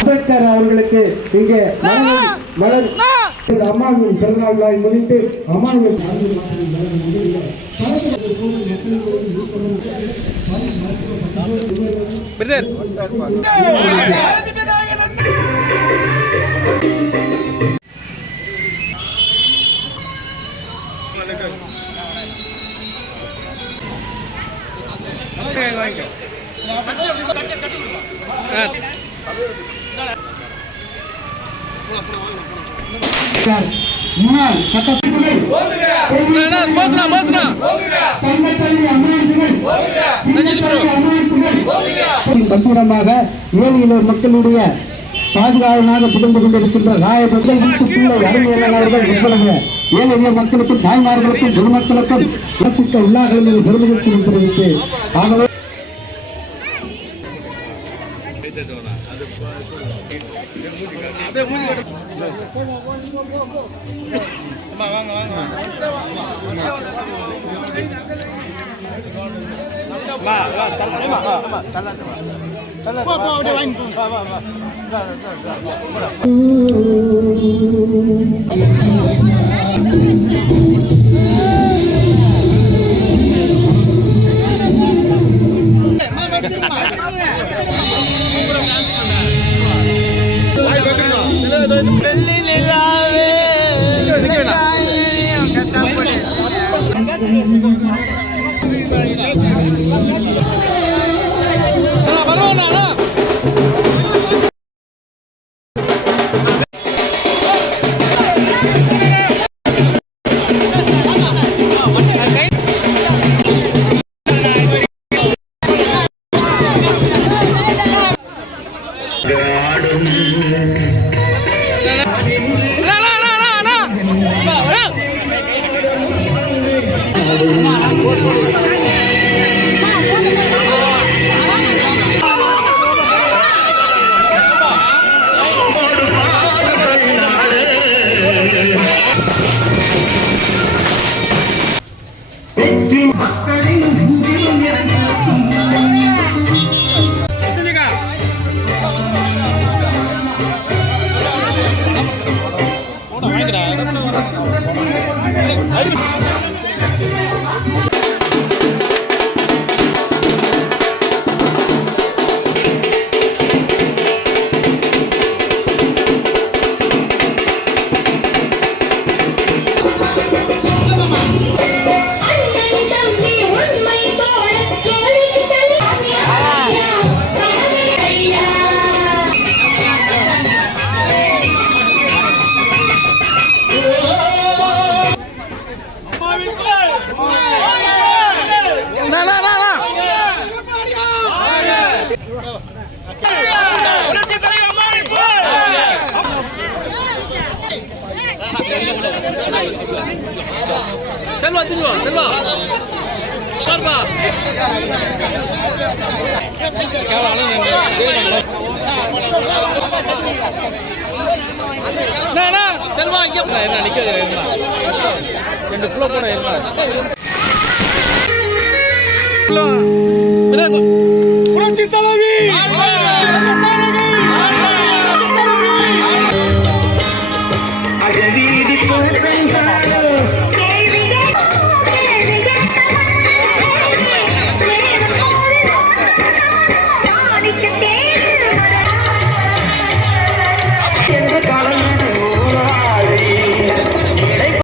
அம்பேத்கர் அவர்களுக்கு இங்கே மலர் அம்மாவின் பிறந்தநாள் விழாவை முன்னிட்டு அம்மாவின் முன்னாள் சட்டசபைகள் பத்திரமாக ஏழை மக்களுடைய பாதுகாவலாக புரிந்து கொண்டிருக்கின்ற ராயபத்தில் வீட்டுக்குள்ள அருமையாளர்கள் உட்பட ஏழை மக்களுக்கும் தாய்மார்களுக்கும் பொதுமக்களுக்கும் இழப்புக்க இல்லாத பெருமைக்கு தெரிவித்து ஆகவே செல்வா செல்வா செல்வா பாருப்பா செல்வா இங்க என்ன நிக்க ரெண்டு ஃப்ளோ போட புரட்சி தலைவர்